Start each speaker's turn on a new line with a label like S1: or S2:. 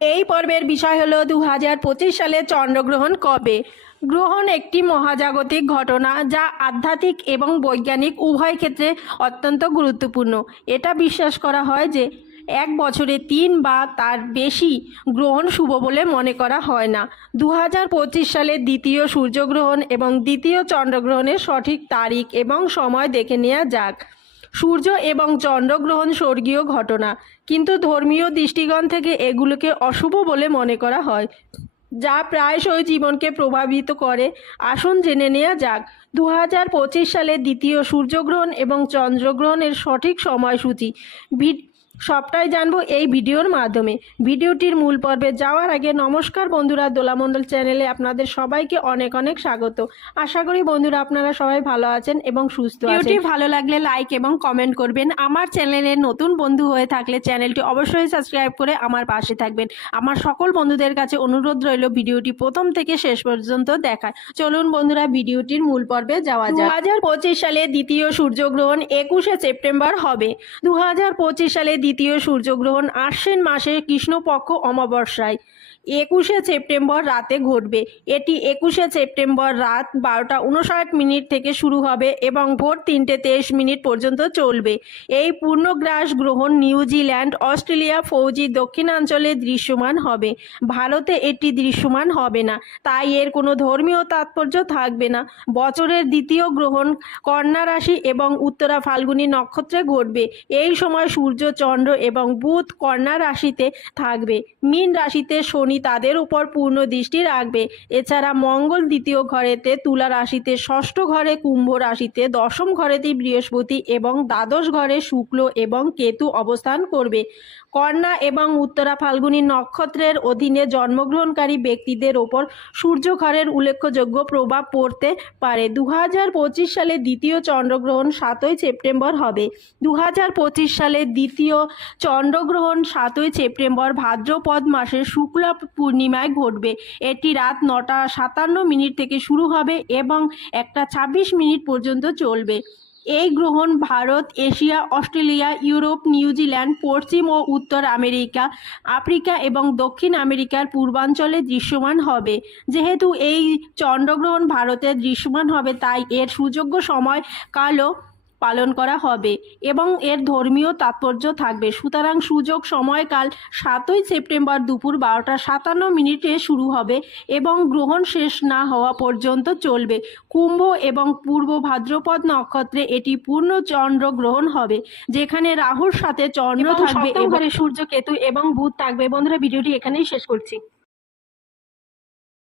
S1: এই পর্বের বিষয় হলো দু হাজার পঁচিশ সালে চন্দ্রগ্রহণ কবে? গ্রহণ একটি মহাজাগতিক ঘটনা যা আধ্যাত্মিক এবং বৈজ্ঞানিক উভয় ক্ষেত্রে অত্যন্ত গুরুত্বপূর্ণ। এটা বিশ্বাস করা হয় যে এক বছরে তিন বা তার বেশি গ্রহণ শুভ বলে মনে করা হয় না। দু হাজার পঁচিশ সালে দ্বিতীয় সূর্যগ্রহণ এবং দ্বিতীয় চন্দ্রগ্রহণের সঠিক তারিখ এবং সময় দেখে নেওয়া যাক। সূর্য এবং চন্দ্রগ্রহণ স্বর্গীয় ঘটনা। কিন্তু ধর্মীয় দৃষ্টিকোণ থেকে এগুলোকে অশুভ বলে মনে করা হয়, যা প্রায়শই জীবনকে প্রভাবিত করে। আসুন জেনে নেওয়া যাক দু হাজার পঁচিশ সালে দ্বিতীয় সূর্যগ্রহণ এবং চন্দ্রগ্রহণের সঠিক সময়সূচি। সবটাই জানব এই ভিডিওর মাধ্যমে। ভিডিওটির মূল পর্বে যাওয়ার আগে নমস্কার বন্ধুরা দোলামণ্ডল চ্যানেলে আপনাদের সবাইকে অনেক অনেক স্বাগত। আশা করি বন্ধুরা আপনারা সবাই ভালো আছেন এবং সুস্থ ভিডিওটি ভালো লাগলে লাইক এবং কমেন্ট করবেন। আমার চ্যানেলে নতুন বন্ধু হয়ে থাকলে চ্যানেলটি অবশ্যই সাবস্ক্রাইব করে আমার পাশে থাকবেন। আমার সকল বন্ধুদের কাছে অনুরোধ রইল ভিডিওটি প্রথম থেকে শেষ পর্যন্ত দেখার। চলুন বন্ধুরা ভিডিওটির মূল পর্বে যাওয়া যাক। দু হাজার পঁচিশ সালে দ্বিতীয় সূর্যগ্রহণ একুশে সেপ্টেম্বর হবে। দু হাজার পঁচিশ সালে দ্বিতীয় সূর্যগ্রহণ আশ্বিন মাসে কৃষ্ণপক্ষ অমাবস্যায়। একুশে সেপ্টেম্বর রাতে ঘটবে। এটি একুশে সেপ্টেম্বর রাত বারোটা উনষাট মিনিট থেকে শুরু হবে এবং ভোর তিনটে তেইশ মিনিট পর্যন্ত চলবে। এই পূর্ণগ্রাস গ্রহণ নিউজিল্যান্ড অস্ট্রেলিয়া, ফৌজি, দক্ষিণাঞ্চলে দৃশ্যমান হবে। ভারতে এটি দৃশ্যমান হবে না। তাই এর কোনো ধর্মীয় তাৎপর্য থাকবে না। বছরের দ্বিতীয় গ্রহণ কন্যা রাশি এবং উত্তরা ফাল্গুনী নক্ষত্রে ঘটবে। এই সময় সূর্য চন্দ্র এবং বুধ কন্যা রাশিতে থাকবে। মীন রাশিতে শনি তাদের উপর পূর্ণ দৃষ্টি রাখবে। এছাড়া মঙ্গল দ্বিতীয় ঘরেতে তুলা রাশিতে ষষ্ঠ ঘরে কুম্ভ রাশিতে দশম ঘরেতে বৃহস্পতি এবং দ্বাদশ ঘরে শুক্ল এবং কেতু অবস্থান করবে। কন্যা এবং উত্তরা ফাল্গুনী নক্ষত্রের অধীনে জন্মগ্রহণকারী ব্যক্তিদের ওপর সূর্যঘরের উল্লেখযোগ্য প্রভাব পড়তে পারে। দু হাজার পঁচিশ সালে দ্বিতীয় চন্দ্রগ্রহণ সাতই সেপ্টেম্বর হবে। দু হাজার পঁচিশ সালে দ্বিতীয় চন্দ্রগ্রহণ সাতই সেপ্টেম্বর ভাদ্রপদ মাসের শুক্লা পূর্ণিমায় ঘটবে। এটি রাত নটা সাতান্ন মিনিট থেকে শুরু হবে এবং একটা ছাব্বিশ মিনিট পর্যন্ত চলবে। এই গ্রহণ Bharat, Asia, Australia, Europe, New Zealand, পশ্চিম ও উত্তর আমেরিকা, আফ্রিকা এবং দক্ষিণ আমেরিকার পূর্বাঞ্চলে দৃশ্যমান হবে। যেহেতু এই চন্দ্রগ্রহণ ভারতে দৃশ্যমান হবে, তাই এর সুযোগ্য সময় কালও পালন করা হবে এবং এর ধর্মীয় তাৎপর্য থাকবে। সুতরাং সুযোগ সময়কাল সাতই সেপ্টেম্বর দুপুর বারোটা সাতান্ন মিনিটে শুরু হবে এবং গ্রহণ শেষ না হওয়া পর্যন্ত চলবে। কুম্ভ এবং পূর্ব ভাদ্রপদ নক্ষত্রে এটি পূর্ণ চন্দ্র গ্রহণ হবে যেখানে রাহুর সাথে চন্দ্র থাকবে সূর্য কেতু এবং বুধ থাকবে। বন্ধুরা ভিডিওটি এখানেই শেষ করছি।